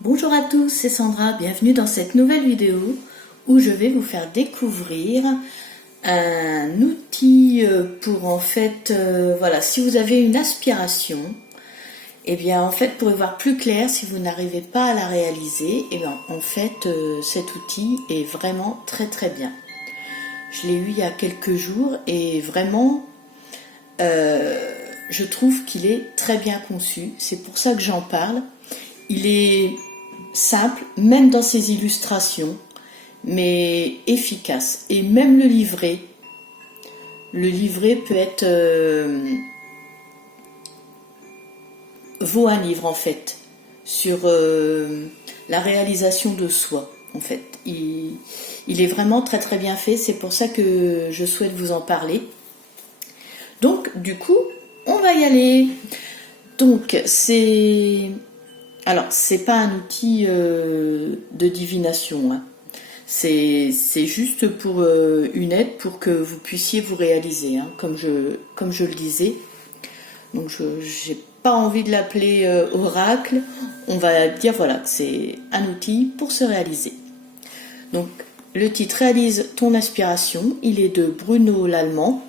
Bonjour à tous, c'est Sandra, bienvenue dans cette nouvelle vidéo où je vais vous faire découvrir un outil pour voilà, si vous avez une aspiration, et bien en fait pour y voir plus clair, si vous n'arrivez pas à la réaliser, et bien en fait cet outil est vraiment très très bien. Je l'ai eu il y a quelques jours et vraiment je trouve qu'il est très bien conçu, c'est pour ça que j'en parle. Il est simple, même dans ses illustrations, mais efficace. Et même le livret peut être vaut un livre en fait sur la réalisation de soi. En fait, il est vraiment très très bien fait. C'est pour ça que je souhaite vous en parler. Donc, du coup, on va y aller. Donc, alors, c'est pas un outil de divination, hein. C'est juste pour une aide pour que vous puissiez vous réaliser, hein, comme je le disais. Donc, je n'ai pas envie de l'appeler oracle. On va dire voilà que c'est un outil pour se réaliser. Donc, le titre Réalise ton aspiration. Il est de Bruno Lallemand.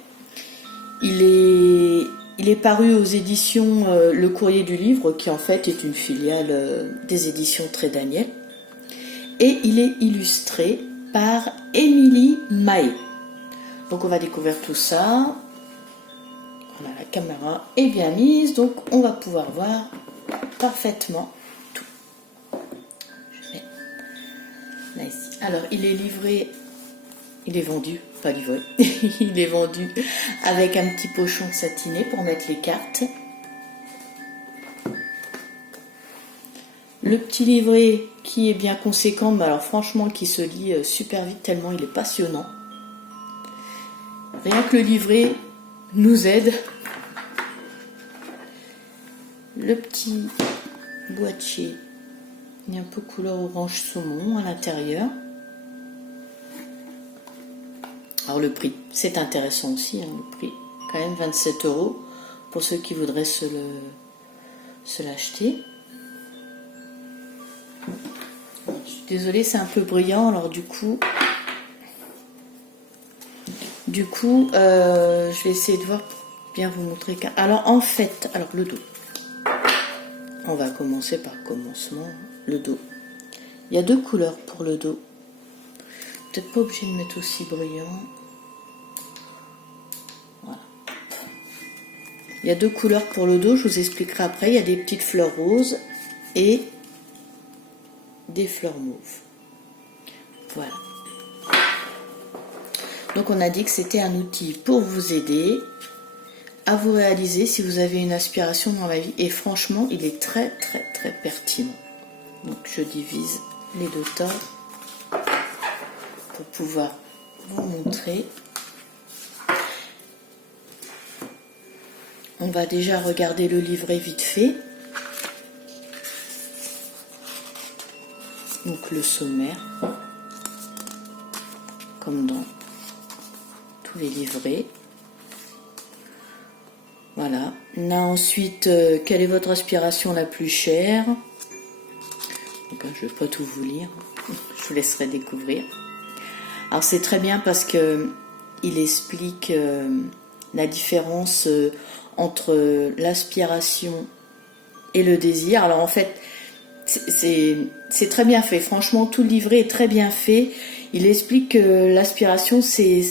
Il est paru aux éditions Le Courrier du Livre, qui en fait est une filiale des éditions Très Daniel. Et il est illustré par Émilie Mahé. Donc on va découvrir tout ça. Voilà, la caméra est bien mise, donc on va pouvoir voir parfaitement tout. Je mets là ici. Alors il est livré, il est vendu, pas livré, il est vendu avec un petit pochon satiné pour mettre les cartes. Le petit livret qui est bien conséquent, mais alors franchement qui se lit super vite tellement il est passionnant. Rien que le livret nous aide. Le petit boîtier, il est un peu couleur orange saumon à l'intérieur. Alors le prix, c'est intéressant aussi, hein, le prix, quand même 27 € pour ceux qui voudraient se l'acheter. Je suis désolée, c'est un peu brillant, alors du coup, je vais essayer de voir pour bien vous montrer. Alors en fait, alors le dos. On va commencer par le commencement, le dos. Il y a deux couleurs pour le dos. Peut-être pas obligé de mettre aussi brillant. Voilà. Il y a deux couleurs pour le dos, je vous expliquerai après. Il y a des petites fleurs roses et des fleurs mauves. Voilà. Donc on a dit que c'était un outil pour vous aider à vous réaliser si vous avez une aspiration dans la vie. Et franchement, il est très très très pertinent. Donc je divise les deux tas pour pouvoir vous montrer. On va déjà regarder le livret vite fait. Donc le sommaire, comme dans tous les livrets. Voilà. On a ensuite, quelle est votre aspiration la plus chère? Donc, je ne vais pas tout vous lire, je vous laisserai découvrir. Alors c'est très bien parce que il explique la différence entre l'aspiration et le désir. Alors en fait, c'est très bien fait. Franchement, tout le livret est très bien fait. Il explique que l'aspiration, c'est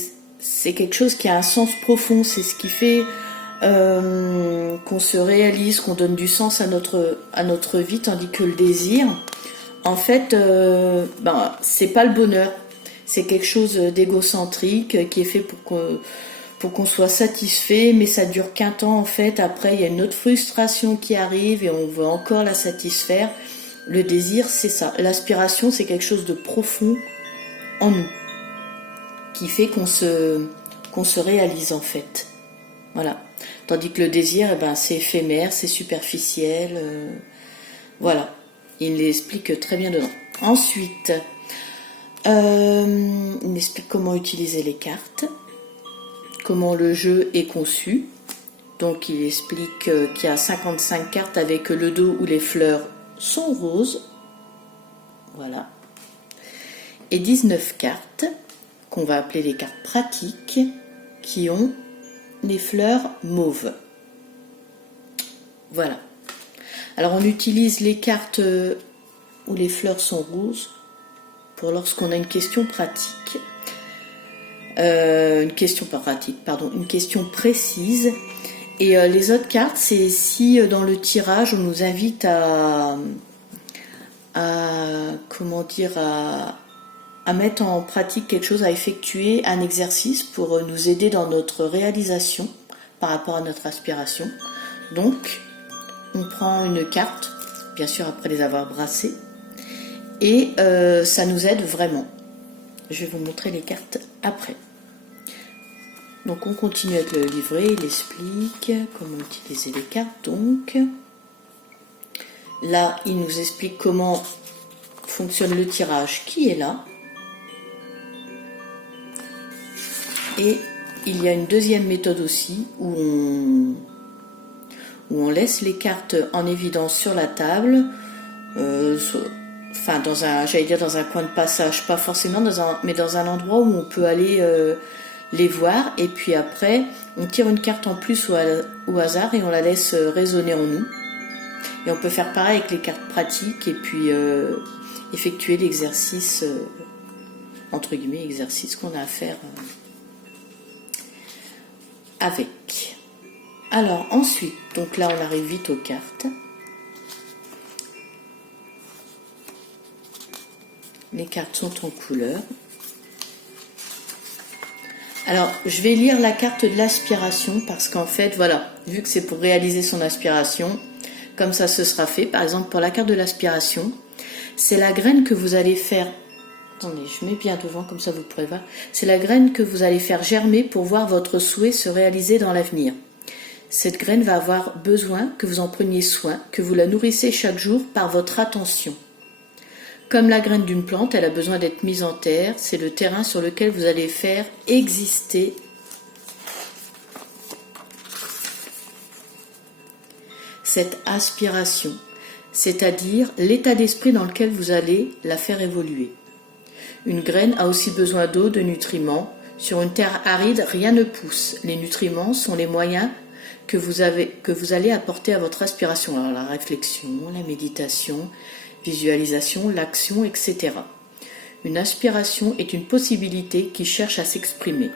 quelque chose qui a un sens profond. C'est ce qui fait qu'on se réalise, qu'on donne du sens à notre vie, tandis que le désir, en fait, c'est pas le bonheur. C'est quelque chose d'égocentrique qui est fait pour qu'on soit satisfait, mais ça dure qu'un temps en fait. Après, il y a une autre frustration qui arrive et on veut encore la satisfaire. Le désir, c'est ça. L'aspiration, c'est quelque chose de profond en nous, qui fait qu'on se réalise en fait. Voilà. Tandis que le désir, c'est éphémère, c'est superficiel. Voilà. Il l'explique très bien dedans. Ensuite, il explique comment utiliser les cartes, comment le jeu est conçu. Donc il explique qu'il y a 55 cartes avec le dos où les fleurs sont roses voilà. Et 19 cartes, qu'on va appeler les cartes pratiques, qui ont les fleurs mauves. Voilà. Alors on utilise les cartes où les fleurs sont roses pour lorsqu'on a une question pratique. Une question pas pratique, pardon, une question précise. Et les autres cartes, c'est si dans le tirage on nous invite à mettre en pratique quelque chose, à effectuer un exercice pour nous aider dans notre réalisation par rapport à notre aspiration. Donc, on prend une carte, bien sûr après les avoir brassées, et ça nous aide vraiment. Je vais vous montrer les cartes après. Donc on continue avec le livret, il explique comment utiliser les cartes. Donc là, il nous explique comment fonctionne le tirage qui est là. Et il y a une deuxième méthode aussi où on laisse les cartes en évidence sur la table, enfin dans un coin de passage, pas forcément mais dans un endroit où on peut aller les voir, et puis après on tire une carte en plus au hasard et on la laisse résonner en nous. Et on peut faire pareil avec les cartes pratiques et puis effectuer l'exercice, entre guillemets, exercice qu'on a à faire avec. Alors ensuite, donc là on arrive vite aux cartes. Les cartes sont en couleur. Alors, je vais lire la carte de l'aspiration parce qu'en fait, voilà, vu que c'est pour réaliser son aspiration, comme ça ce sera fait. Par exemple, pour la carte de l'aspiration, c'est la graine que vous allez faire. Attendez, je mets bien devant, comme ça vous pourrez voir. C'est la graine que vous allez faire germer pour voir votre souhait se réaliser dans l'avenir. Cette graine va avoir besoin que vous en preniez soin, que vous la nourrissez chaque jour par votre attention. Comme la graine d'une plante, elle a besoin d'être mise en terre. C'est le terrain sur lequel vous allez faire exister cette aspiration, c'est-à-dire l'état d'esprit dans lequel vous allez la faire évoluer. Une graine a aussi besoin d'eau, de nutriments. Sur une terre aride, rien ne pousse. Les nutriments sont les moyens que vous allez apporter à votre aspiration. Alors la réflexion, la méditation, visualisation, l'action, etc. Une aspiration est une possibilité qui cherche à s'exprimer.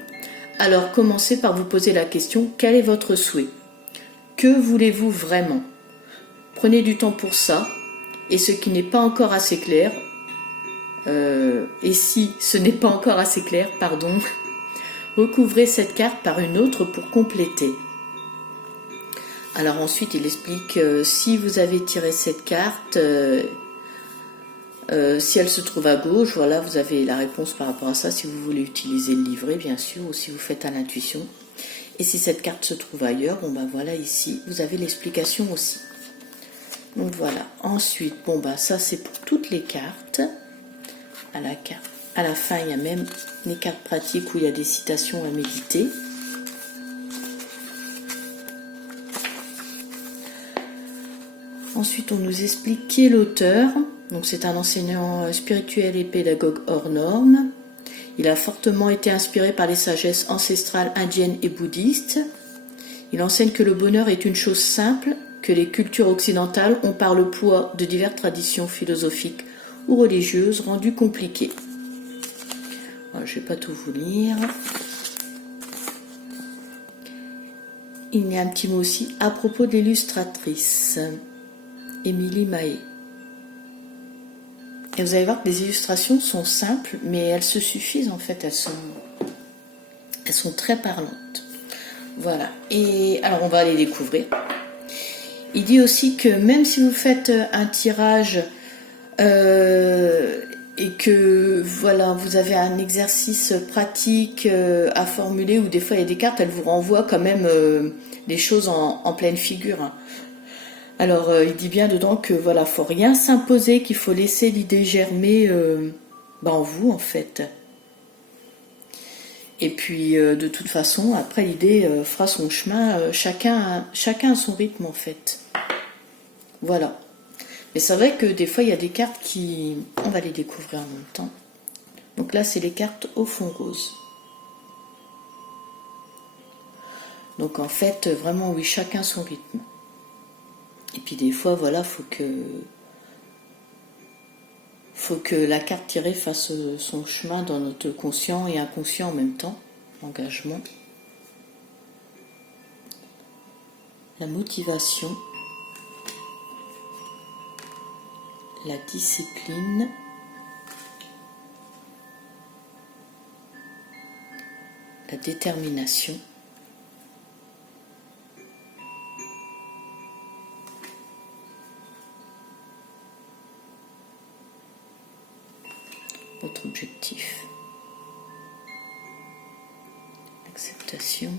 Alors commencez par vous poser la question, quel est votre souhait? Que voulez-vous vraiment? Prenez du temps pour ça, et ce qui n'est pas encore assez clair, et si ce n'est pas encore assez clair, recouvrez cette carte par une autre pour compléter. Alors ensuite il explique si vous avez tiré cette carte, si elle se trouve à gauche, voilà, vous avez la réponse par rapport à ça, si vous voulez utiliser le livret bien sûr, ou si vous faites à l'intuition. Et si cette carte se trouve ailleurs, bon ben voilà, ici vous avez l'explication aussi. Donc voilà, ensuite, bon ben ça c'est pour toutes les cartes. À la fin il y a même les cartes pratiques où il y a des citations à méditer. Ensuite on nous explique qui est l'auteur. Donc c'est un enseignant spirituel et pédagogue hors norme. Il a fortement été inspiré par les sagesses ancestrales indiennes et bouddhistes. Il enseigne que le bonheur est une chose simple, que les cultures occidentales ont par le poids de diverses traditions philosophiques ou religieuses rendues compliquées. Alors, je ne vais pas tout vous lire. Il y a un petit mot aussi à propos de l'illustratrice, Émilie Mahé. Et vous allez voir que les illustrations sont simples, mais elles se suffisent en fait, elles sont très parlantes. Voilà, et alors on va les découvrir. Il dit aussi que même si vous faites un tirage et que voilà, vous avez un exercice pratique à formuler, ou des fois il y a des cartes, elles vous renvoient quand même des choses en pleine figure. Alors il dit bien dedans que voilà, faut rien s'imposer, qu'il faut laisser l'idée germer en vous en fait. Et puis de toute façon, après l'idée fera son chemin, chacun a son rythme en fait. Voilà. Mais c'est vrai que des fois, il y a des cartes qui... On va les découvrir en même temps. Donc là, c'est les cartes au fond rose. Donc en fait, vraiment, oui, chacun son rythme. Et puis des fois, voilà, faut que la carte tirée fasse son chemin dans notre conscient et inconscient en même temps. Engagement. La motivation. La discipline. La détermination. Votre objectif. L'acceptation.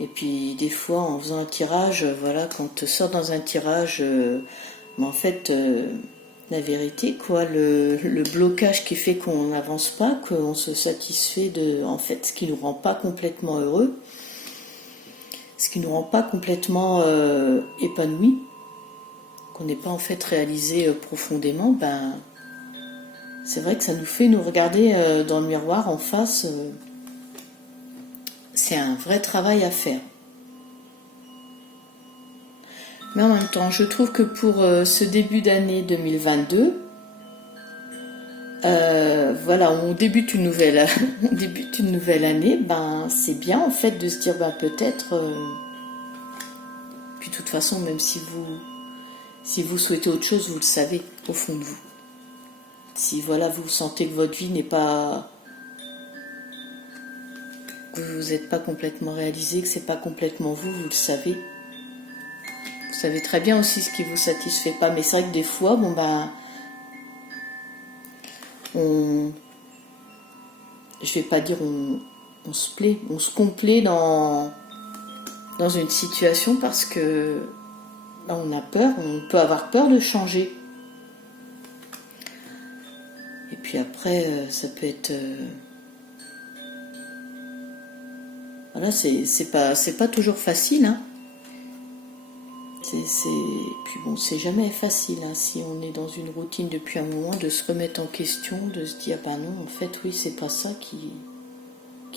Et puis des fois en faisant un tirage, voilà, quand on sort dans un tirage, en fait, la vérité, quoi, le blocage qui fait qu'on n'avance pas, qu'on se satisfait de, en fait, ce qui nous rend pas complètement heureux, ce qui nous rend pas complètement épanoui, qu'on n'est pas en fait réalisé profondément, ben, c'est vrai que ça nous fait nous regarder dans le miroir en face. C'est un vrai travail à faire. Mais en même temps, je trouve que pour ce début d'année 2022, voilà, on débute une nouvelle année, ben c'est bien en fait de se dire ben peut-être. Puis de toute façon, même si vous souhaitez autre chose, vous le savez au fond de vous. Si voilà, vous sentez que votre vie n'est pas, que vous n'êtes pas complètement réalisé, que c'est pas complètement vous, vous le savez. Vous savez très bien aussi ce qui vous satisfait pas, mais c'est vrai que des fois, bon ben, je vais pas dire on se plaît, on se complaît dans une situation parce que ben, on a peur, on peut avoir peur de changer. Et puis après, ça peut être voilà, c'est pas toujours facile, hein. Puis bon, c'est jamais facile, hein, si on est dans une routine depuis un moment, de se remettre en question, de se dire bah non, en fait oui, c'est pas ça qui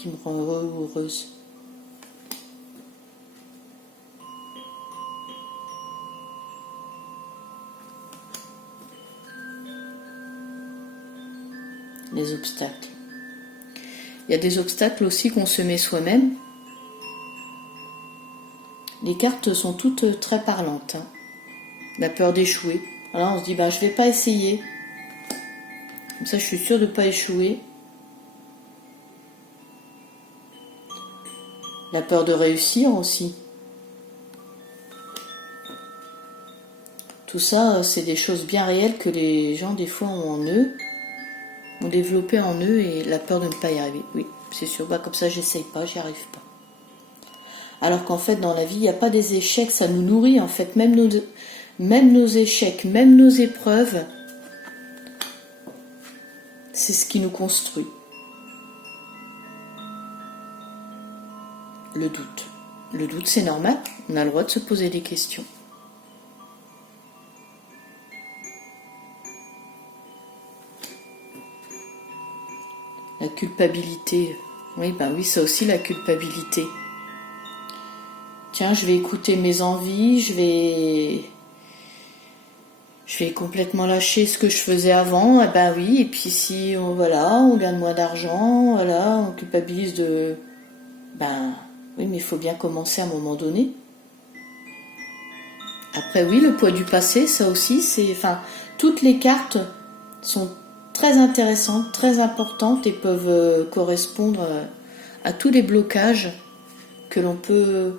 me rend heureux ou heureuse. Les obstacles. Il y a des obstacles aussi qu'on se met soi-même. Les cartes sont toutes très parlantes, hein. La peur d'échouer. Alors on se dit bah je vais pas essayer. Comme ça je suis sûre de ne pas échouer. La peur de réussir aussi. Tout ça, c'est des choses bien réelles que les gens des fois ont en eux, ont développé en eux, et la peur de ne pas y arriver. Oui, c'est sûr, bah comme ça j'essaye pas, j'y arrive pas. Alors qu'en fait dans la vie, il n'y a pas des échecs, ça nous nourrit en fait, même nos échecs, même nos épreuves, c'est ce qui nous construit. Le doute. Le doute, c'est normal, on a le droit de se poser des questions. La culpabilité. Oui, ben oui, ça aussi, la culpabilité. Tiens, je vais écouter mes envies, je vais complètement lâcher ce que je faisais avant. Eh ben oui, et puis si on gagne moins d'argent, voilà, on culpabilise de... Ben oui, mais il faut bien commencer à un moment donné. Après oui, le poids du passé, ça aussi, enfin, toutes les cartes sont très intéressantes, très importantes et peuvent correspondre à tous les blocages que l'on peut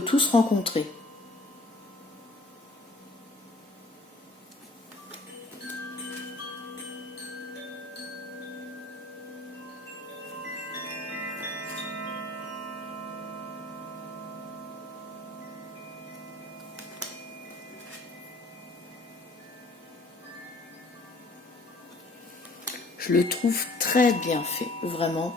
tous rencontrer. Je le trouve très bien fait, vraiment.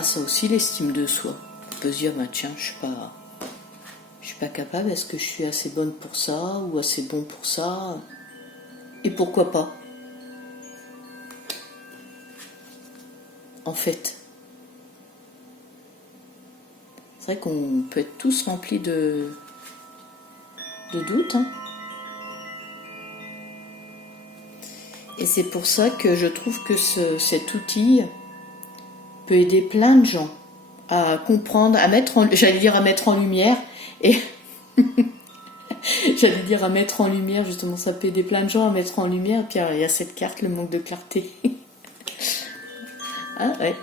Ah, ça aussi, l'estime de soi. On peut se dire, bah, tiens, je suis pas capable, est-ce que je suis assez bonne pour ça ou assez bon pour ça? Et pourquoi pas? En fait, c'est vrai qu'on peut être tous remplis de doutes, hein. Et c'est pour ça que je trouve que cet outil peut aider plein de gens à comprendre, j'allais dire à mettre en lumière, et j'allais dire à mettre en lumière, justement, ça peut aider plein de gens à mettre en lumière, et puis il y a cette carte, le manque de clarté. Ah ouais,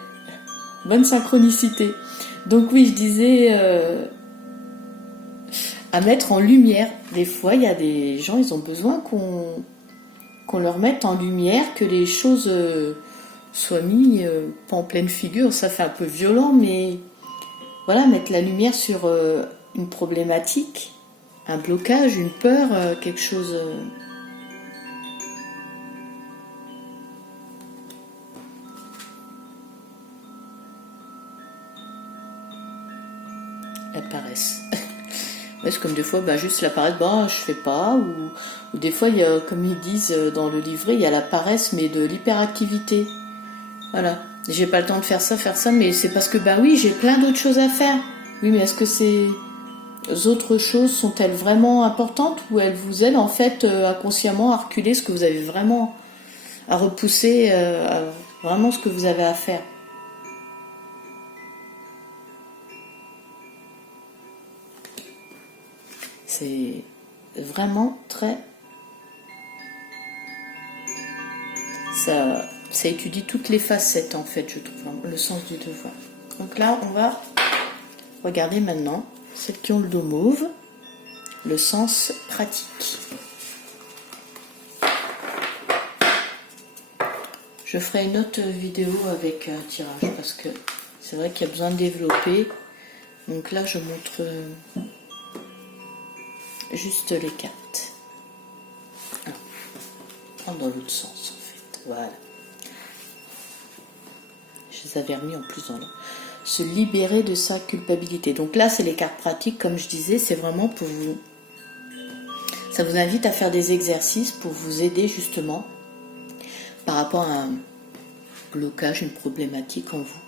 bonne synchronicité. Donc oui, je disais à mettre en lumière. Des fois, il y a des gens, ils ont besoin qu'on leur mette en lumière, que les choses soient mises pas en pleine figure. Ça fait un peu violent, mais voilà, mettre la lumière sur une problématique, un blocage, une peur, quelque chose. Elles paraissent. Ouais, c'est comme des fois, bah, juste la paresse, bah, je fais pas, ou des fois, il y a, comme ils disent dans le livret, il y a la paresse, mais de l'hyperactivité. Voilà. J'ai pas le temps de faire ça, mais c'est parce que, bah oui, j'ai plein d'autres choses à faire. Oui, mais est-ce que ces autres choses sont-elles vraiment importantes ou elles vous aident en fait inconsciemment à reculer ce que vous avez vraiment, à repousser vraiment ce que vous avez à faire? C'est vraiment très... Ça étudie toutes les facettes en fait, je trouve, hein, le sens du devoir. Donc là, on va regarder maintenant celles qui ont le dos mauve, le sens pratique. Je ferai une autre vidéo avec un tirage parce que c'est vrai qu'il y a besoin de développer. Donc là, je montre juste les cartes. Alors, prendre dans l'autre sens en fait. Voilà. Je les avais remis en plus dans l'autre. Se libérer de sa culpabilité. Donc là, c'est les cartes pratiques, comme je disais, c'est vraiment pour vous. Ça vous invite à faire des exercices pour vous aider justement par rapport à un blocage, une problématique en vous.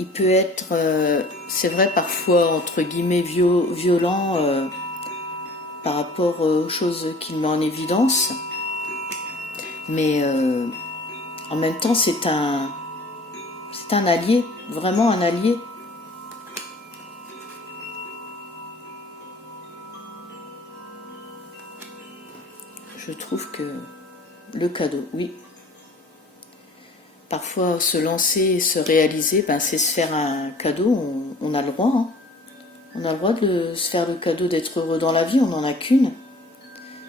Il peut être, c'est vrai, parfois entre guillemets violent par rapport aux choses qu'il met en évidence, mais en même temps c'est un allié, vraiment un allié. Je trouve que le cadeau, oui. Parfois, se lancer et se réaliser, ben, c'est se faire un cadeau, on a le droit. Hein. On a le droit de se faire le cadeau d'être heureux dans la vie, on n'en a qu'une.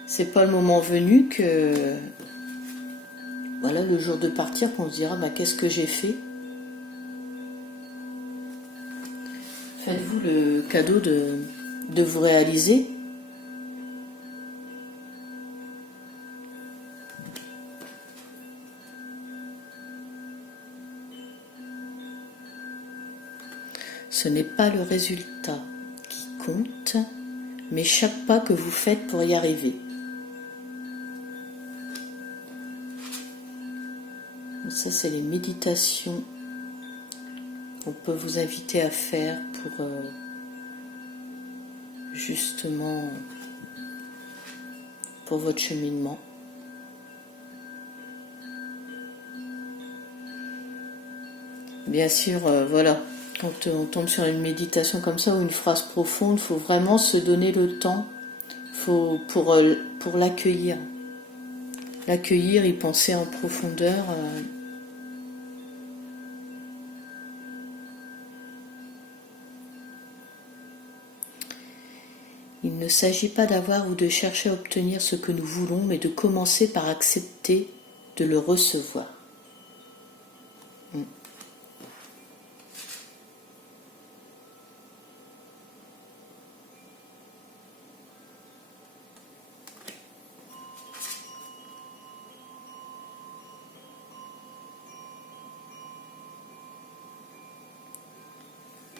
C'est pas le moment venu que, voilà, le jour de partir, qu'on se dira, ben, qu'est-ce que j'ai fait? Faites-vous le cadeau de vous réaliser. Ce n'est pas le résultat qui compte, mais chaque pas que vous faites pour y arriver. Ça, c'est les méditations qu'on peut vous inviter à faire pour justement pour votre cheminement. Bien sûr, voilà. Quand on tombe sur une méditation comme ça ou une phrase profonde, il faut vraiment se donner le temps pour l'accueillir. L'accueillir, y penser en profondeur. Il ne s'agit pas d'avoir ou de chercher à obtenir ce que nous voulons, mais de commencer par accepter de le recevoir.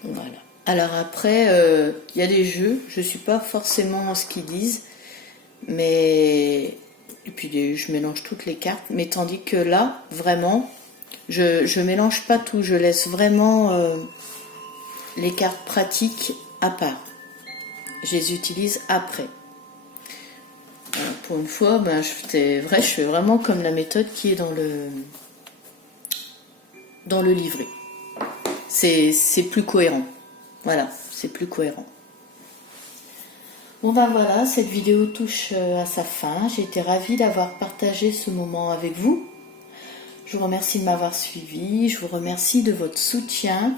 Voilà. Alors après, il y a des jeux, je ne suis pas forcément ce qu'ils disent, mais... Et puis je mélange toutes les cartes, mais tandis que là, vraiment, je mélange pas tout, je laisse vraiment les cartes pratiques à part. Je les utilise après. Alors, pour une fois, ben, je fais vraiment comme la méthode qui est dans le livret. C'est plus cohérent. Voilà, c'est plus cohérent. Bon ben voilà, cette vidéo touche à sa fin. J'ai été ravie d'avoir partagé ce moment avec vous. Je vous remercie de m'avoir suivi, je vous remercie de votre soutien.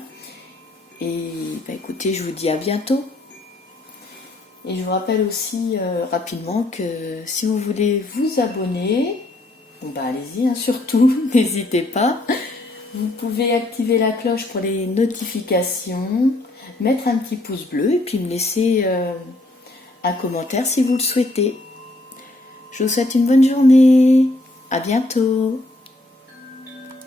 Et ben, écoutez, je vous dis à bientôt. Et je vous rappelle aussi rapidement que si vous voulez vous abonner, bon ben allez-y, hein, surtout, n'hésitez pas. Vous pouvez activer la cloche pour les notifications, mettre un petit pouce bleu et puis me laisser un commentaire si vous le souhaitez. Je vous souhaite une bonne journée. À bientôt.